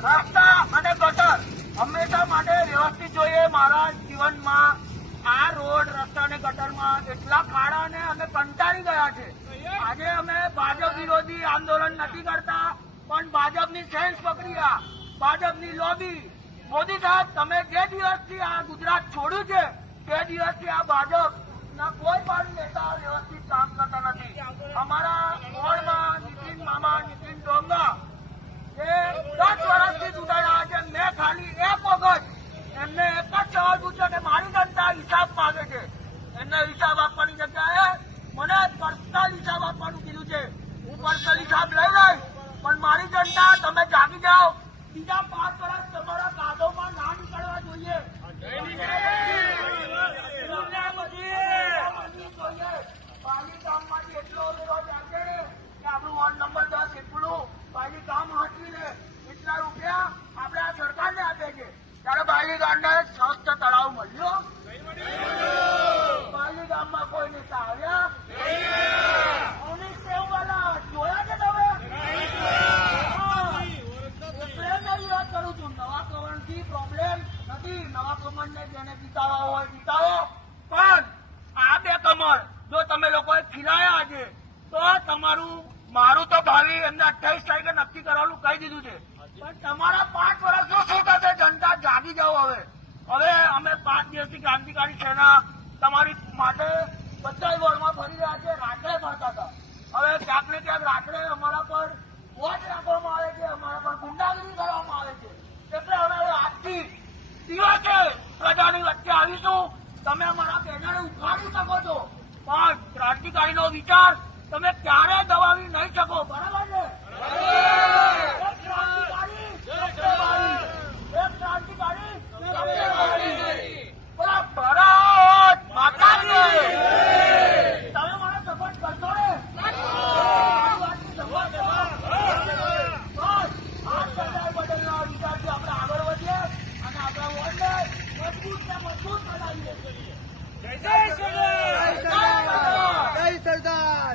રસ્તા અને ગટર હંમેશા માટે વ્યવસ્થિત જોઈએ. મારા જીવનમાં આ રોડ રસ્તા અને ગટરમાં એટલા ખાડા ને અમે કંટાળી ગયા છે. આજે અમે ભાજપ વિરોધી આંદોલન નથી કરતા, પણ ભાજપની સેન્સ પ્રક્રિયા, ભાજપની લોબી. મોદી સાહેબ, તમે જે દિવસથી આ ગુજરાત છોડ્યું છે તે દિવસથી આ ભાજપના કોઈ પણ નેતા વ્યવસ્થિત કામ કરતા નથી. અમારા વોર્ડમાં નીતિન મામા, નીતિન ડોંગા એ 10 વર્ષથી ચૂંટાયા છે. મેં ખાલી એક વખત એમને એક જ સવાલ પૂછ્યો કે મારી જનતા હિસાબ માંગે છે. એમને હિસાબ આપવાની જગ્યાએ મને પર્સનલ હિસાબ આપવાનું કીધું છે. હું પર્સનલ હિસાબ લઈ લઈશ, પણ મારી જનતા તમે જાગી જાઓ. બીજા 5 વર્ષ તમારા કાદવમાં ના નીકળવા જોઈએ. પાલી ગામમાંથી એટલો વિરોધ આવશે કે આપણું વોર્ડ નંબર 10 એટલું પાલી ગામ હાથવી લે એટલા રૂપિયા આપણે આ સરકારને આપે છે. ત્યારે પાલી ગામને સ્વસ્થ તળાવ મળ્યો? પાલી ગામમાં કોઈ નેતા આવ્યા? અમિત સેવવાલા જોયા છે તમે? વાત કરું છું, નવા કમળથી પ્રોબ્લેમ નથી. નવા કમળને જેને જીતાવા હોય જીતાવો, પણ આ 2 કમળ જો તમે લોકોએ ખીલાયા છે તો તમારું મારું તો ભાવિ એમને 28 તારીખે નક્કી કરવાનું કહી દીધું છે. પણ તમારા 5 વર્ષનું શું થશે? જનતા જાગી જાઓ. હવે અમે 5 દિવસથી ક્રાંતિકારી સેના તમારી માટે બધા વોર્ડમાં ફરી રહ્યા છે. રાત્રે ફરતા હતા. હવે ક્યાંક ને ક્યાંક રાત્રે અમારા પર વોચ રાખવામાં આવે છે, અમારા પર ગુંડાગીરી કરવામાં આવે છે. એટલે હવે આજથી દિવસે પ્રજાની વચ્ચે આવીશું. તમે અમારા બેનરને ઉખાડી શકો છો, પણ ક્રાંતિકારીનો વિચાર તમે ક્યારે દબાવી નહીં શકો. બરાબર છે? એક ક્રાંતિકારી બોલા ભારત માતાજી. તમે મને સપોર્ટ કરશો ને? મજબૂત બનાવીએ. જય સરદાર.